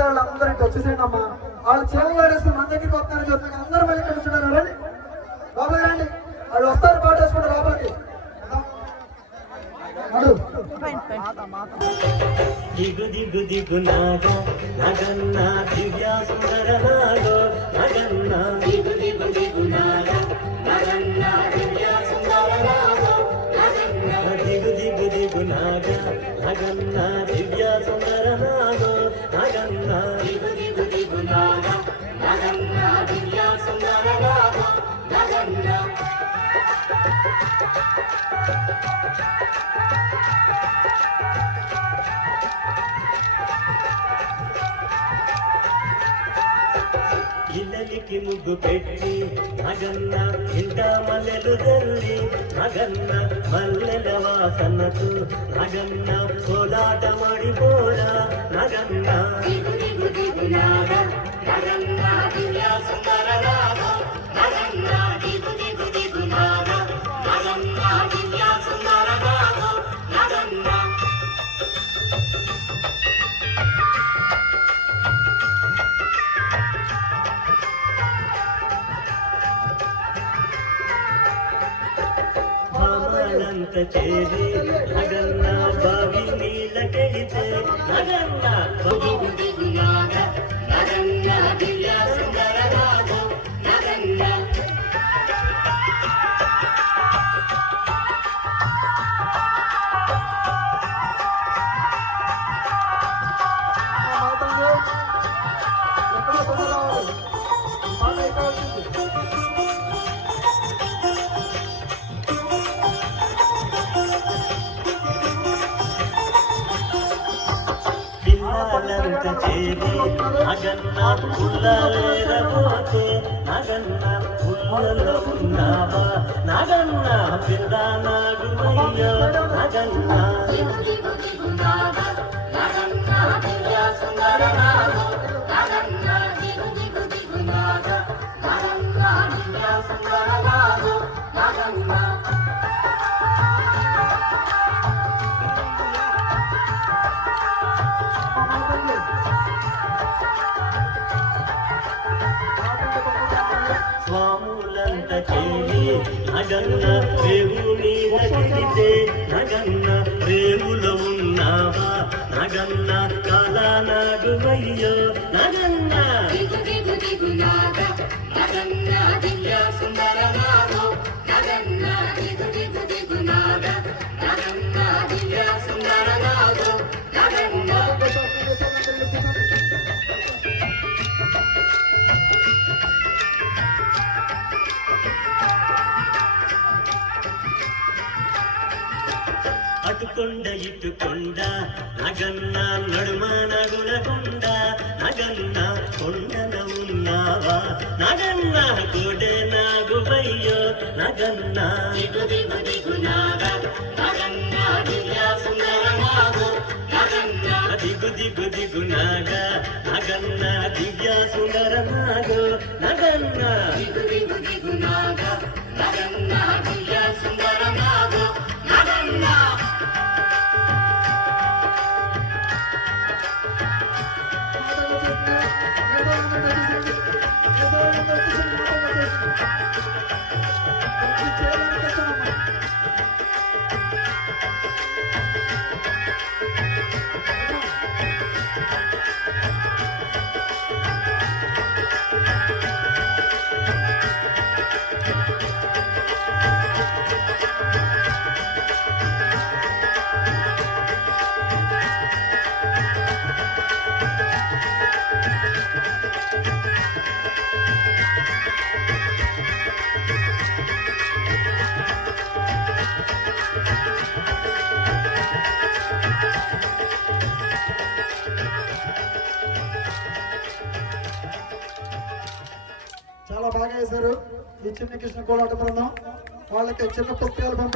చూసే వాళ్ళు అందరూ ఇటు వచ్చేసేయండి అమ్మా. వాళ్ళు చీమలు వాడేసి మన దగ్గరికి వస్తారని చెప్పి అందరూ మళ్ళీ ఇక్కడ కూర్చున్నారు. రండి లోపలికి రండి, వాళ్ళు వస్తారు పాట వేసుకుంటారు లోపలికి. దిగు దిగు దిగు నాగా నగన్న దివ్యా సుందర నాగో నగన్న దిగు దిగు దిగు నాగా నగన్న దివ్యా సుందర నాగో నగన్న దిగు దిగు దిగు నాగా నగన్న దివ్యా సుందర నాగో నగన్న దిగు దిగు దిగు నాగా నగన్న దివ్యా సుందర నాగో నగన్న ఇల్లలికి ముగ్గు పెట్టి నగన్న ఇంట మల్లెలు జల్లి నగన్న మల్లెల వాసనకు నగన్న కోలాట మడిపోరా నగన్న దిగు దిగు దిగు నాగా నగన్న దివ్యా సుందర నాగో నగన్న దిగు దిగు దిగు నాగా నగన్న దివ్యా సుందర నాగో నగన్న భామాలంత చేరి నగన్న బావి నీళ్ళకెళితే నగన్న దిగు దిగు నాగా నగన్న దివ్యా సుందర నాగో నగన్న పిల్లలంత చేరి నగన్న పుల్లలేరపోతే నగన్న పుల్లలో ఉన్నావా నగన్న పిల్ల నాగుమయ్యో నగన్న దిగు దిగు దిగు నాగా నగన్న దివ్యా సుందర నాగో నగన్న దిగు దిగు దిగు నాగా నగన్న దివ్యా సుందర నాగో నగన్న స్వాములంత చేరి నగన్న రేవు నీలగిరితే నగన్న రేవులో ఉన్నావా నగన్న కాలానాడుమయ్యో నగన్న దిగు దిగు దిగు నాగా నగన్న దివ్యా సుందర నాగో నగన్న దిగు దిగు దిగు నాగా నగన్న దివ్యా సుందర నాగో నగన్న అటుకొండ ఇటుకొండ నగన్న నడుమ నగులకొండ నగన్న కొండల ఉన్నావా నగన్న కోడే నాగుబయ్యో నగన్న దిగు దిగు దిగు నాగా నగన్న దివ్యా సుందర నాగో నగన్న దిగు దిగు దిగు నాగా నగన్న దివ్యా సుందర నాగో నగన్న దిగు దిగు దిగు నాగా నగన్న దివ్యా సుందర నాగో నగన్న చాలా బాగా వేశారు ఈ చిన్న కృష్ణ కోలాట బృందం. వాళ్ళకి చిన్న పుస్తకాలు పంపి